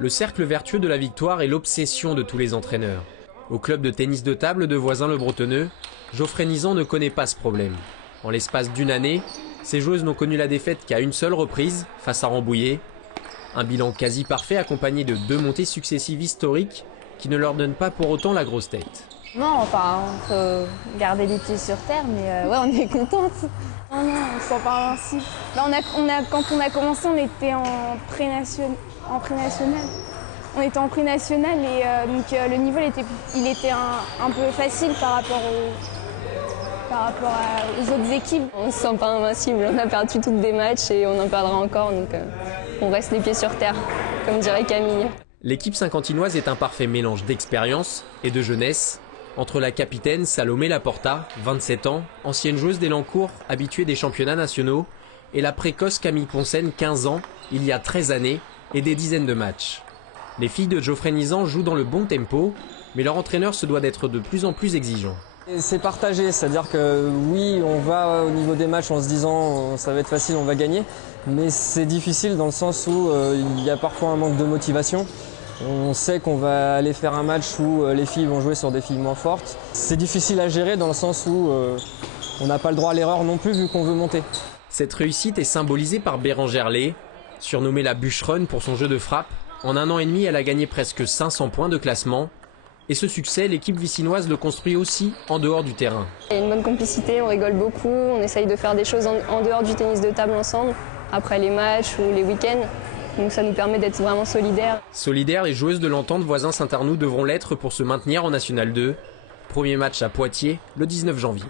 Le cercle vertueux de la victoire est l'obsession de tous les entraîneurs. Au club de tennis de table de Voisins-le-Bretonneux, Geoffrey Nizan ne connaît pas ce problème. En l'espace d'une année, ses joueuses n'ont connu la défaite qu'à une seule reprise, face à Rambouillet. Un bilan quasi parfait accompagné de 2 montées successives historiques qui ne leur donnent pas pour autant la grosse tête. Non, enfin, il faut garder les pieds sur terre, mais ouais, on est contente. Non, non, on se sent pas invincible. Quand on a commencé, on était en pré-national. On était en pré-national et donc le niveau il était un peu facile par rapport aux autres équipes. On ne se sent pas invincible, on a perdu tous des matchs et on en perdra encore, donc on reste les pieds sur terre, comme dirait Camille. L'équipe saint-quentinoise est un parfait mélange d'expérience et de jeunesse. Entre la capitaine Salomé Laporta, 27 ans, ancienne joueuse d'Elancourt, habituée des championnats nationaux, et la précoce Camille Poncen, 15 ans, il y a 13 années, et des dizaines de matchs. Les filles de Geoffrey Nizan jouent dans le bon tempo, mais leur entraîneur se doit d'être de plus en plus exigeant. C'est partagé, c'est-à-dire que oui, on va au niveau des matchs en se disant ça va être facile, on va gagner, mais c'est difficile dans le sens où il y a parfois un manque de motivation. On sait qu'on va aller faire un match où les filles vont jouer sur des filles moins fortes. C'est difficile à gérer dans le sens où on n'a pas le droit à l'erreur non plus vu qu'on veut monter. Cette réussite est symbolisée par Bérengère Lé, surnommée la bûcheronne pour son jeu de frappe. En 1 an et demi, elle a gagné presque 500 points de classement. Et ce succès, l'équipe vicinoise le construit aussi en dehors du terrain. Il y a une bonne complicité, on rigole beaucoup, on essaye de faire des choses en dehors du tennis de table ensemble, après les matchs ou les week-ends. Donc ça nous permet d'être vraiment solidaires. Solidaires, les joueuses de l'entente Voisins Saint-Arnoux devront l'être pour se maintenir en National 2. Premier match à Poitiers le 19 janvier.